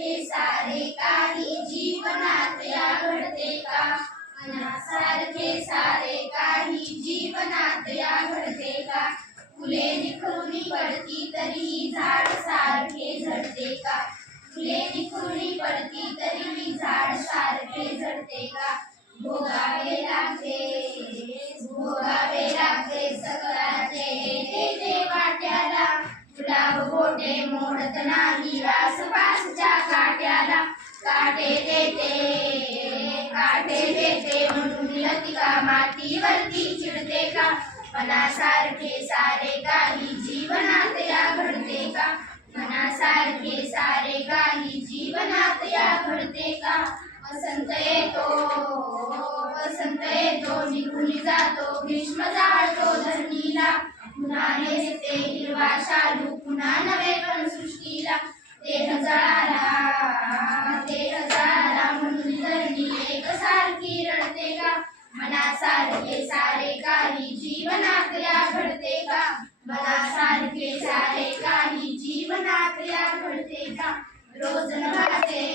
हे सारे काही जीवनात या घडते का? मनासारखे सारे काही जीवनात या घडते का? फुले निखरून पडती तरीही झाड सारखे झडते का? फुले निखरून पडती तरीही झाड सारखे झडते का? भोगावे लागते सकळाचे येते ते वाट्याला. गुलाब गोटे मोडत नाही आसपासच्या काट्याला. काटे देते म्हणून लतिका मातीवरती चिडते का? मनासारखे सारे काही जीवनात या घडते का? मनासारखे सारे काही जीवनात या घडते का? वसंत येतो निघून जातो ग्रीष्म जाळतो धरणीला. पुन्हा नेसते हिरवा शालू पुन्हा नवे पण सृष्टीला. देह जळाला म्हणून धरणी एकसारखी रडते का? मनासारखे सारे काही जीवनात या घडते का? मनासारखे सारे काही जीवनात या घडते का? रोज नभाचे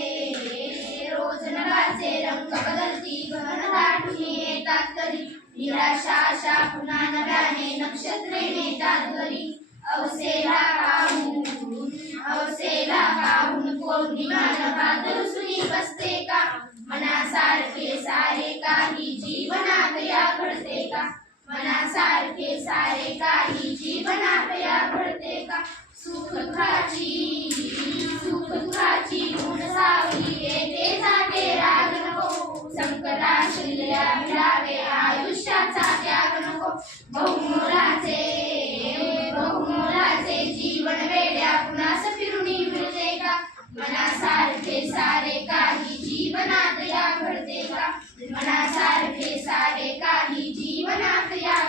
रंग बदलती गहन दाटून येतात तरी. निराशा आशा पुन्हा नव्याने नक्षत्रे नेतात घरी. अवसेला पाहून पौर्णिमा नभात रुसून बसते का? मनासारखे सारे काही जीवनात या घडते का? मनासारखे सारे काही जीवनात या घडते का? सुख दुःखाची ऊन सावली येते जाते राग नको. संकटाशिल्या मिळावे आयुष्याचा त्याग नको. बहुमोलाचे जीवन वेड्या कुणास फिरून मिळते का? मनासारखे सारे काही जीवनात या घडते का? मनासारखे सारे काही जीवनात या